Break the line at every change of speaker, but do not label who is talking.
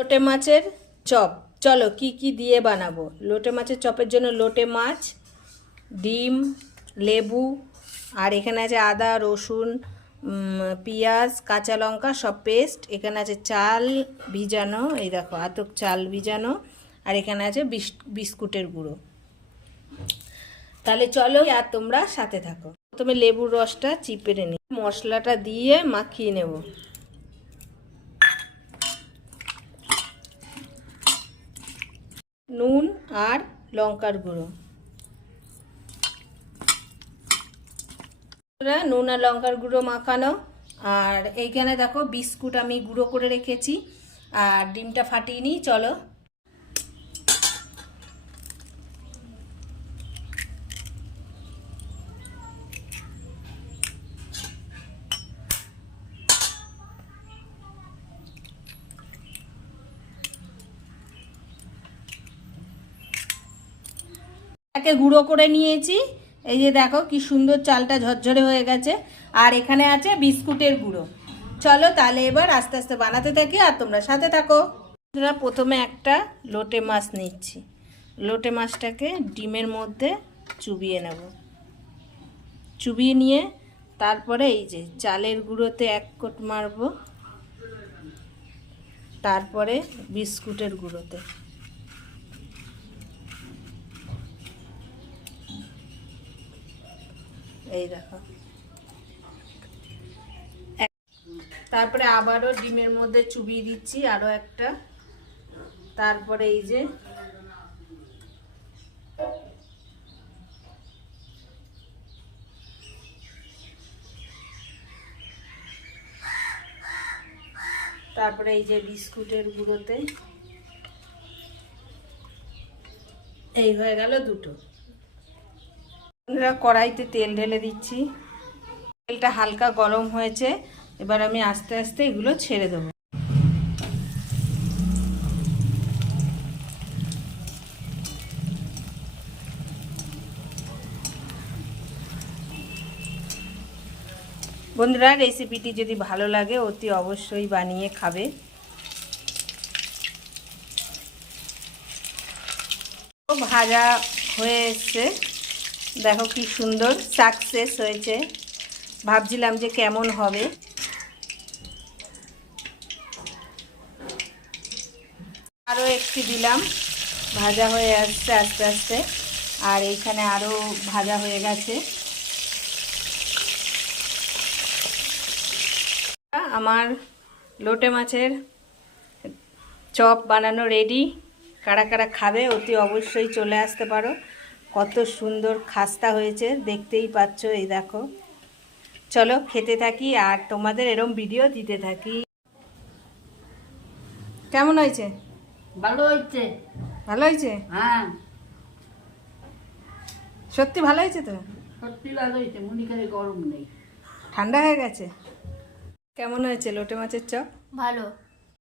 লোটে মাছের চপ। চলো, কি কি দিয়ে বানাবো? লোটে মাছের চপের জন্য লোটে মাছ, ডিম, লেবু, আর এখানে আছে আদা, রসুন পেঁয়াজ, কাঁচা লঙ্কা, সব পেস্ট এখানে আছে চাল ভিজানো, এই দেখো আতক চাল ভিজানো, আর এখানে আছে বিস- বিস্কুটের গুঁড়ো। তাহলে চলো, আর তোমরা সাথে থাকো। প্রথমে লেবুর রসটা চিপেড়ে নিই। মশলাটা দিয়ে মাখিয়ে নেব। নুন আর লঙ্কার গুঁড়ো। নুন আর লঙ্কার গুঁড়ো মাখানো। আর এইখানে দেখো, বিস্কুট আমি গুঁড়ো করে রেখেছি। আর ডিমটা ফাটিয়ে নিই, চলো। একে গুঁড়ো করে নিয়েছি। এই যে দেখো কি সুন্দর চালটা ঝরঝরে হয়ে গেছে। আর এখানে আছে বিস্কুটের গুঁড়ো। চলো তাহলে এবার আস্তে আস্তে বানাতে থাকি আর তোমরা সাথে থাকো। বন্ধুরা, প্রথমে একটা লোটে মাছ নিচ্ছি। লোটে মাছটাকে ডিমের মধ্যে চুবিয়ে নেব। চুবিয়ে নিয়ে তারপরে এই যে চালের গুঁড়োতে এক কোট মারবো। তারপরে বিস্কুটের গুঁড়োতে। এই দেখো। তারপরে আবারও ডিমের মধ্যে চুবিয়ে দিচ্ছি আরও একটা। তারপরে এই যে তারপরে এই যে বিস্কুটের গুঁড়োতে। এই হয়ে গেল দুটো। কড়াইতে তেল ঢেলে দিচ্ছি। তেলটা হালকা গরম হয়েছে। এবার আমি আস্তে আস্তে এগুলো ছেড়ে দেবো। বন্ধুরা রেসিপিটি যদি ভালো লাগে, অতি অবশ্যই বানিয়ে খাবে। ভাজা হয়ে এসছে দেখো কি সুন্দর সাকসেস হয়েছে। ভাবছিলাম যে কেমন হবে। আরও একটি দিলাম। ভাজা হয়ে আসছে আস্তে আস্তে। আর এইখানে আরও ভাজা হয়ে গেছে। আমার লোটে মাছের চপ বানানো রেডি কারা কারা খাবে অতি অবশ্যই চলে আসতে পারো। কত সুন্দর খাস্তা হয়েছে দেখতেই পাচ্ছ এই দেখো। চলো খেতে থাকি আর তোমাদের এরম ভিডিও দিতে থাকি। কেমন হয়েছে?
ভালো হয়েছে।
ভালো হয়েছে?
হ্যাঁ।
সত্যি ভালো হয়েছে তো?
সত্যি ভালো হয়েছে মনে করে গরম নেই।
ঠান্ডা হয়ে গেছে? কেমন হয়েছে লোটে মাছের চপ?
ভালো।